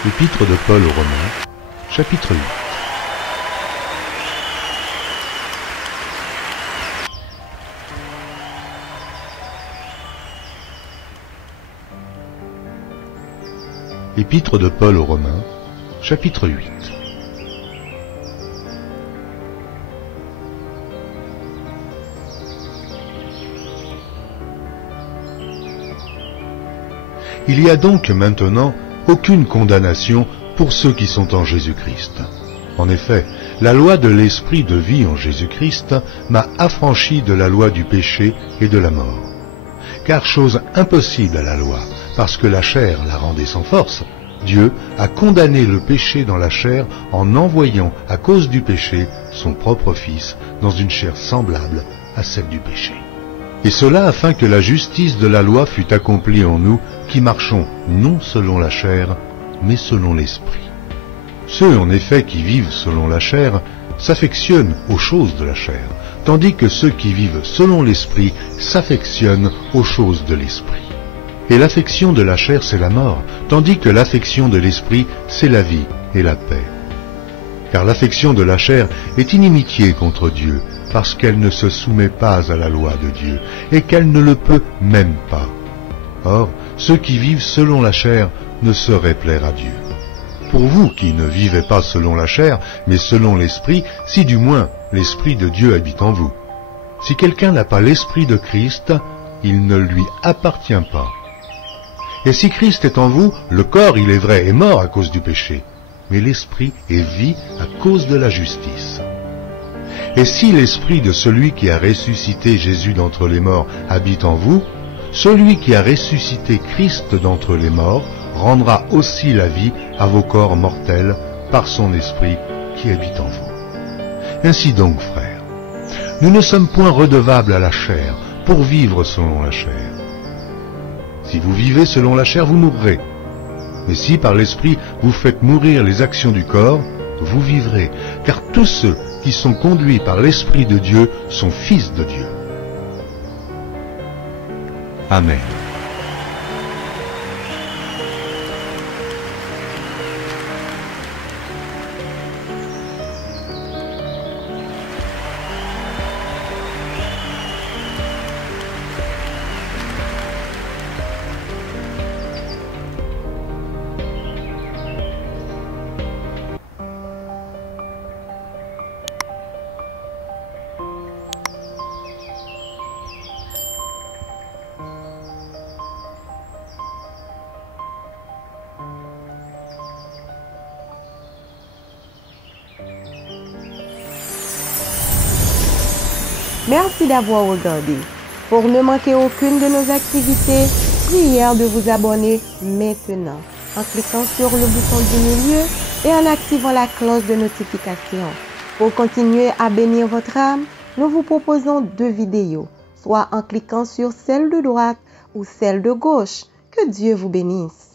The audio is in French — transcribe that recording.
Épître de Paul aux Romains, chapitre 8. Épître de Paul aux Romains, chapitre 8. Il y a donc maintenant aucune condamnation pour ceux qui sont en Jésus-Christ. En effet, la loi de l'esprit de vie en Jésus-Christ m'a affranchi de la loi du péché et de la mort. Car chose impossible à la loi, parce que la chair la rendait sans force, Dieu a condamné le péché dans la chair en envoyant, à cause du péché, son propre Fils dans une chair semblable à celle du péché. Et cela afin que la justice de la loi fût accomplie en nous, qui marchons non selon la chair, mais selon l'esprit. Ceux en effet qui vivent selon la chair s'affectionnent aux choses de la chair, tandis que ceux qui vivent selon l'esprit s'affectionnent aux choses de l'esprit. Et l'affection de la chair c'est la mort, tandis que l'affection de l'esprit c'est la vie et la paix. Car l'affection de la chair est inimitié contre Dieu, parce qu'elle ne se soumet pas à la loi de Dieu, et qu'elle ne le peut même pas. Or, ceux qui vivent selon la chair ne sauraient plaire à Dieu. Pour vous qui ne vivez pas selon la chair, mais selon l'esprit, si du moins l'esprit de Dieu habite en vous. Si quelqu'un n'a pas l'esprit de Christ, il ne lui appartient pas. Et si Christ est en vous, le corps, il est vrai, est mort à cause du péché, mais l'esprit est vie à cause de la justice. Et si l'esprit de celui qui a ressuscité Jésus d'entre les morts habite en vous, celui qui a ressuscité Christ d'entre les morts rendra aussi la vie à vos corps mortels par son esprit qui habite en vous. Ainsi donc, frères, nous ne sommes point redevables à la chair pour vivre selon la chair. Si vous vivez selon la chair, vous mourrez. Mais si par l'esprit vous faites mourir les actions du corps, vous vivrez, car tous ceux qui sont conduits par l'Esprit de Dieu sont fils de Dieu. Amen. Merci d'avoir regardé. Pour ne manquer aucune de nos activités, prière de vous abonner maintenant en cliquant sur le bouton du milieu et en activant la cloche de notification. Pour continuer à bénir votre âme, nous vous proposons 2 vidéos, soit en cliquant sur celle de droite ou celle de gauche. Que Dieu vous bénisse.